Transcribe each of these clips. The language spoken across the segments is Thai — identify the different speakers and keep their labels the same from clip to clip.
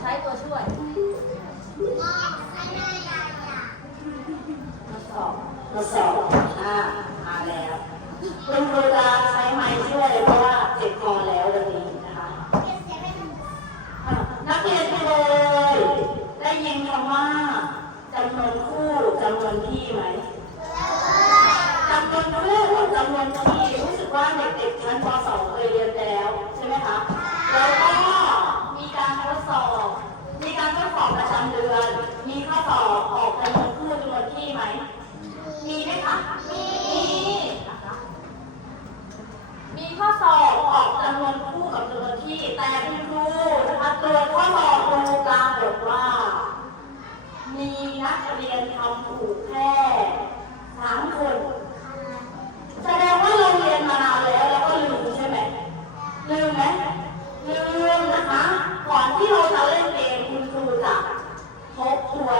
Speaker 1: ใช้ตัวช่วยทดสอบ
Speaker 2: ทดสอบอ่ามาแล้วคุณครูจะใช้ไม้ช่วยเพราะว่าเจ็บคอแล้ววันนี้นะคะนักเรียนทุกคนได้ยินคำว่าจำนวนคู่จำนวนที่ไหมจำนวนคู่จำนวนที่รู้สึกว่าเด็กๆชั้นป .2 เคยเรียนแล้วใช่ไหมคะแล้วก็ำเดือน มีข้อสอบออกจำนวนคู่จำนวนที่ไหม มีไหมคะ มีมีข้อสอบออกจำนวนคู่กับจำนวนที่แต่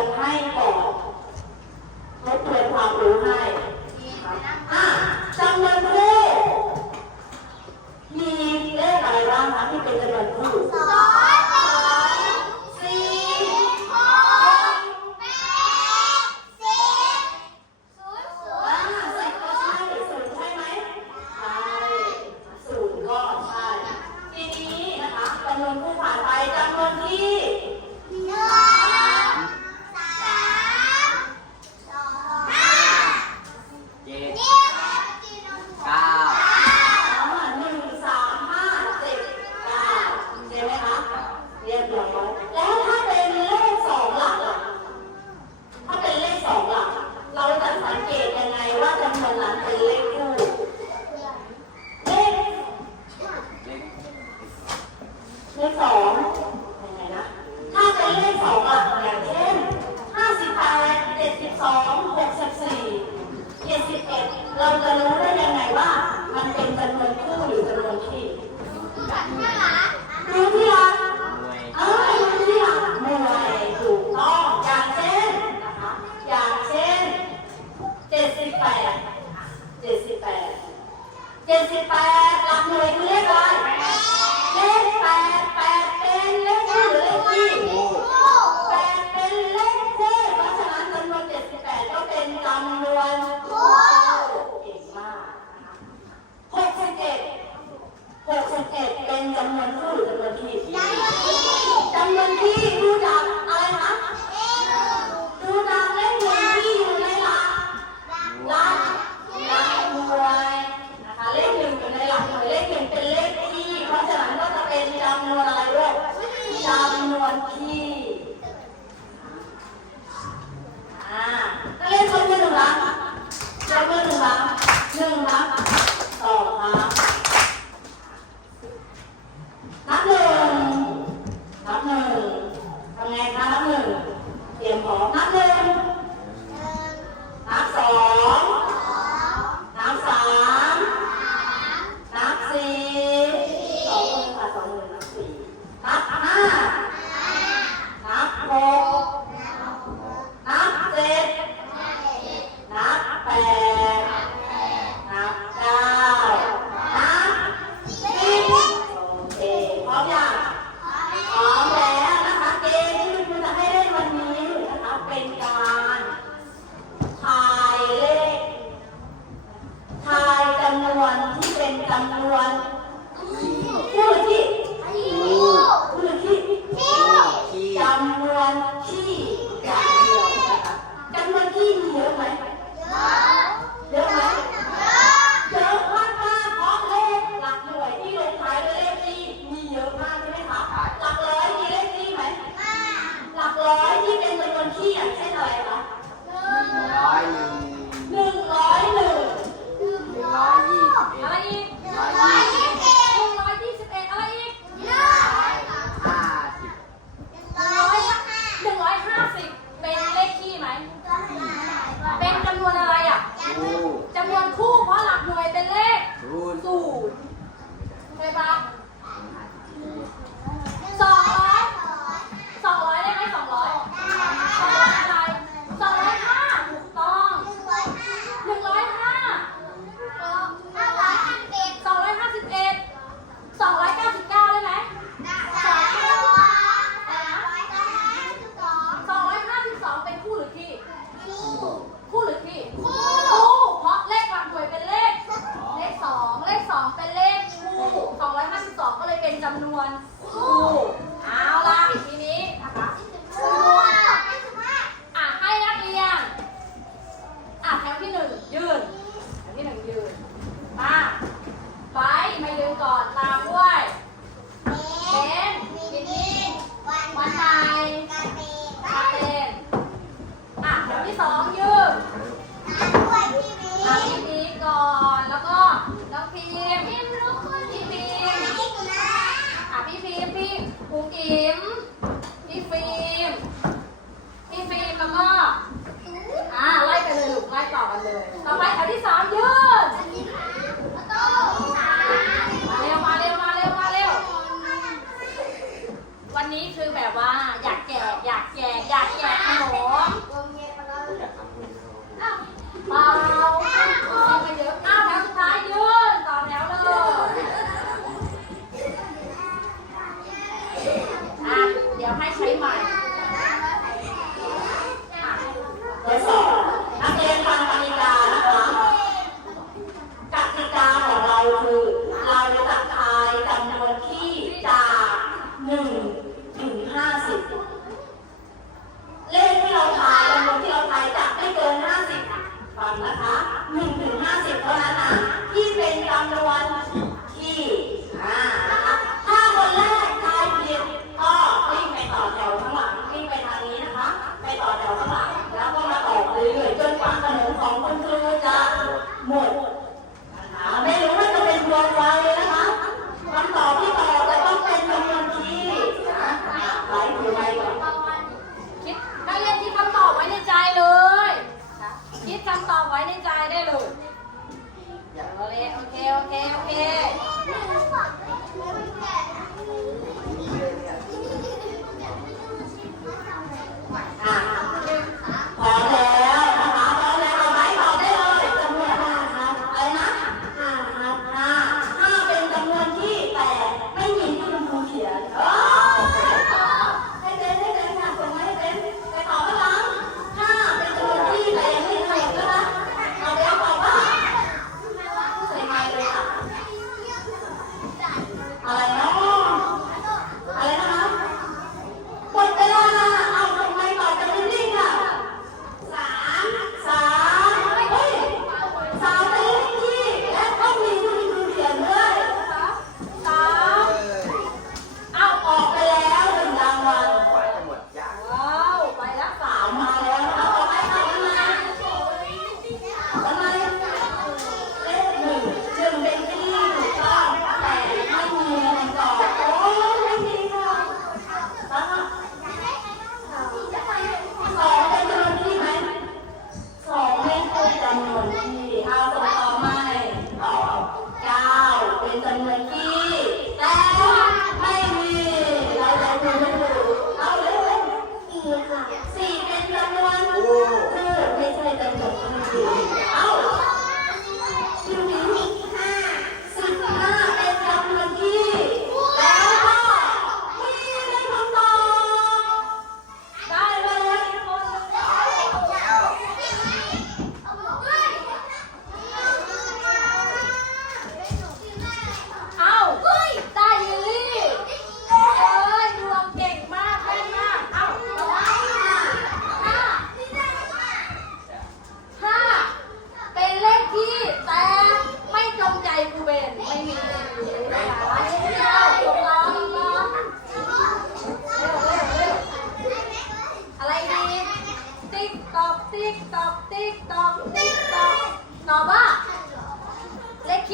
Speaker 2: รให้ก่อน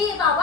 Speaker 2: เลขคี่ตอบ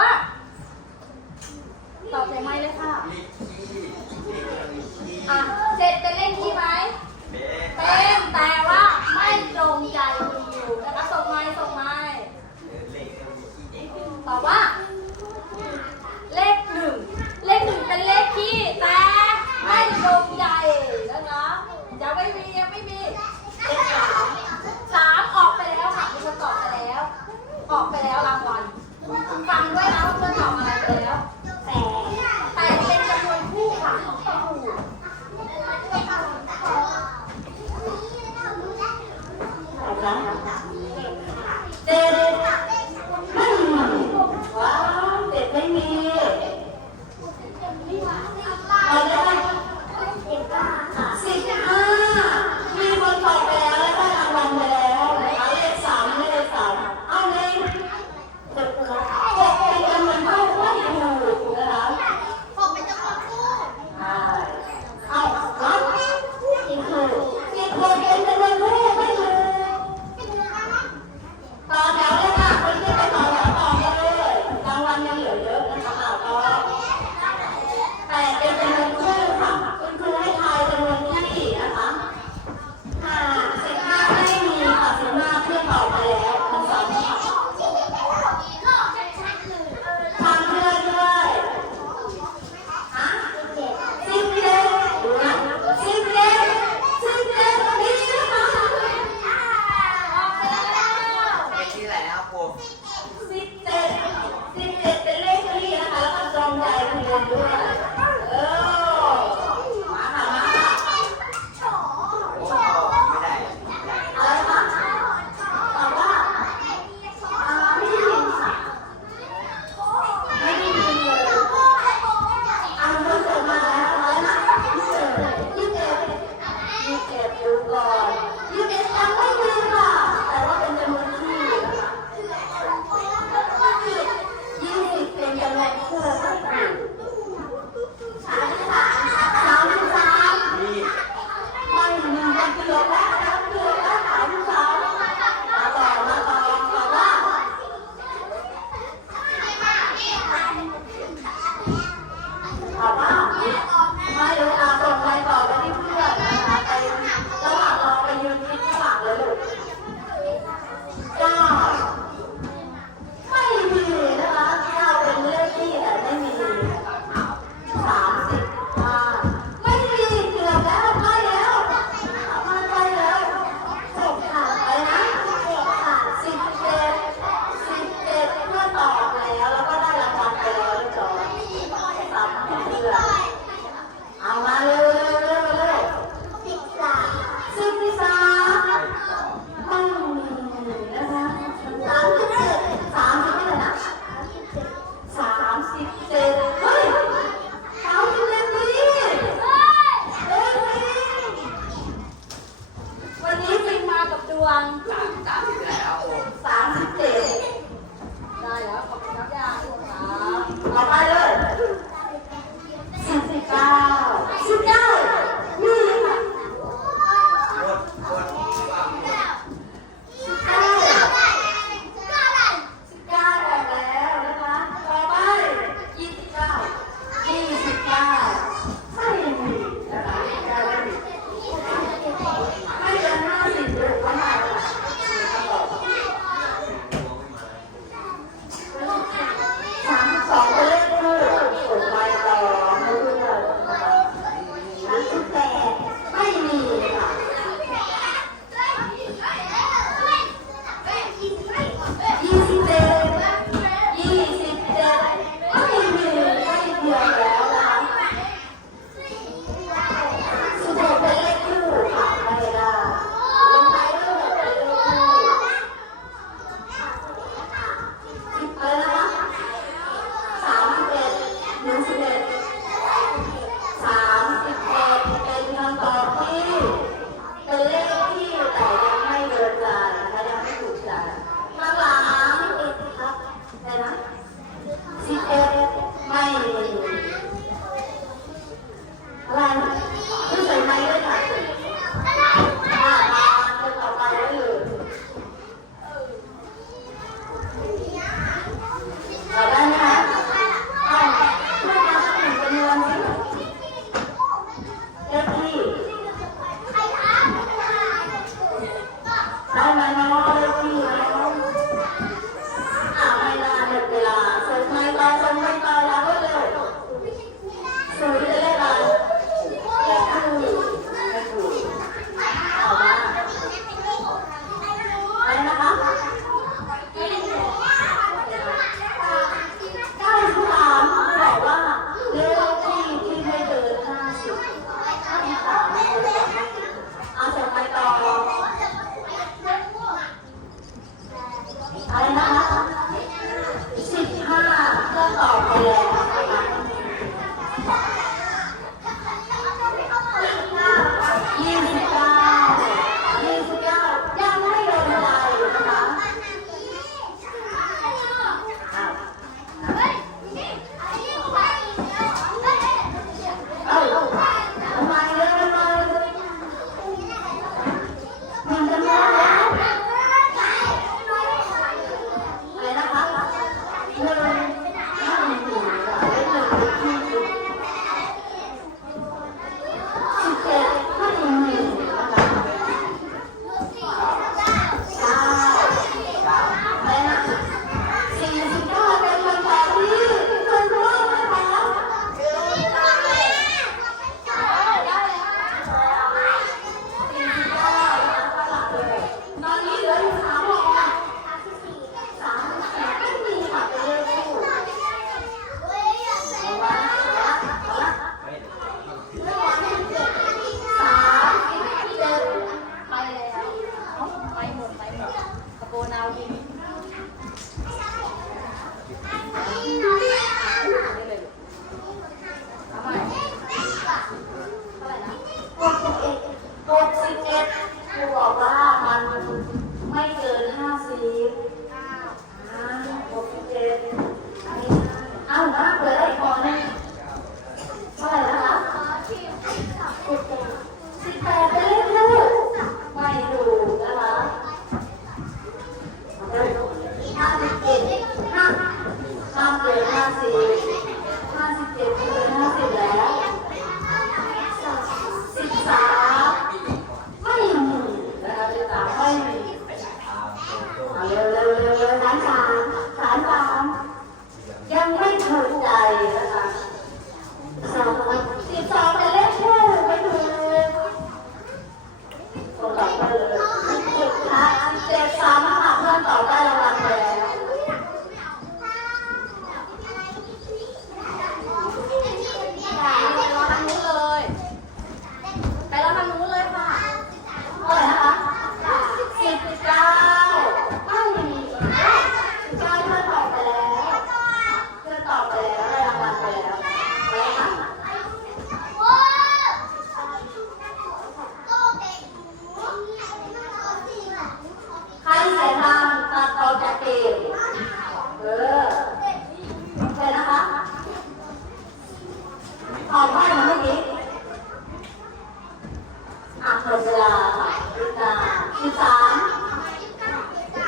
Speaker 2: อะหมดเวลาค่ะสิบสามสิบสา
Speaker 1: ม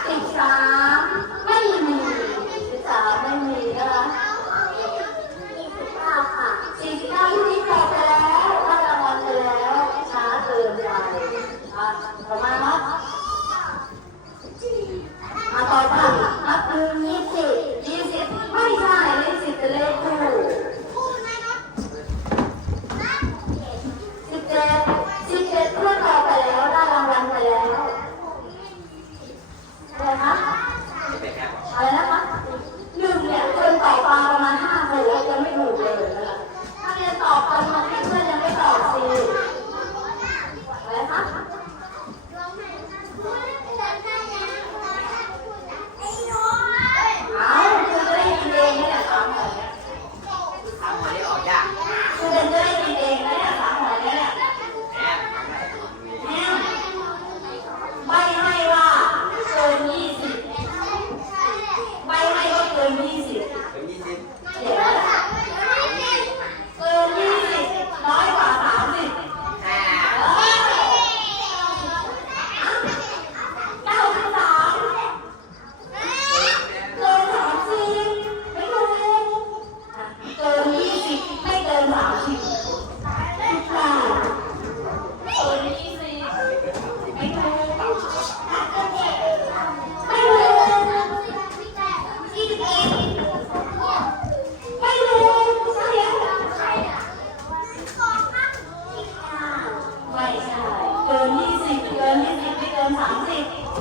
Speaker 1: สิบสาม
Speaker 2: ไม่มีสิบสามไม่มีนะคะ
Speaker 1: สี่
Speaker 2: สิบเก้าค่ะสี่สิบเก้า
Speaker 1: ที่นี้ตอบไปแล้วได้รา
Speaker 2: งวัล
Speaker 1: ไป
Speaker 2: แล้วช้าเกินไปอะต่อมาเนาะมาต่อค่ะนับหนึ่งยี่สิบยี่สิบไม่ใช่ยี่สิบเป็นเลขคู่ สิบเจ็ดสิบเจ็ดเพื่อนต่อไปแล้วได้รางวัลไปแล้วอะไรนะอะไรนะคะหนึ่งเนี่ยเพื่อนตอบมาประมาณห้าคนแล้วยังไม่ถูกเลยนะคะถ้าเรียนตอบกันมันให้เพื่อนยังไม่ตอบสิอะไรคะเอาคุณจะได้ยินเองเนี่ยสามหอยเนี่ย
Speaker 3: ทำมาได้ออกยาก
Speaker 2: คุณจะได้ยินเองนะเนี่ยสามหอยเนี่ย
Speaker 3: แม่ทำได้ดูเอง
Speaker 2: แม่ไม่ให้ว่าเกินยี่สิบไม่ให้ว่าเกินยี่สิบ
Speaker 3: เป็นยี่สิบ
Speaker 2: เดี๋ยวเกินยี่สิบน้อยกว่าสามสิบ
Speaker 3: ห้า
Speaker 2: เก้าสิบสามเกินสามสิบไม่ถูกเกินยี่สิบไม่เกินสามสิบสิบเก้าเกินยี่สิบไม่ถูกไม่ถูกยี่สิบเอ็ดไม่ถูกเสียง ไม่ใช่ เกินยี่สิบเกินยี่ สิบไ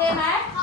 Speaker 2: ว่า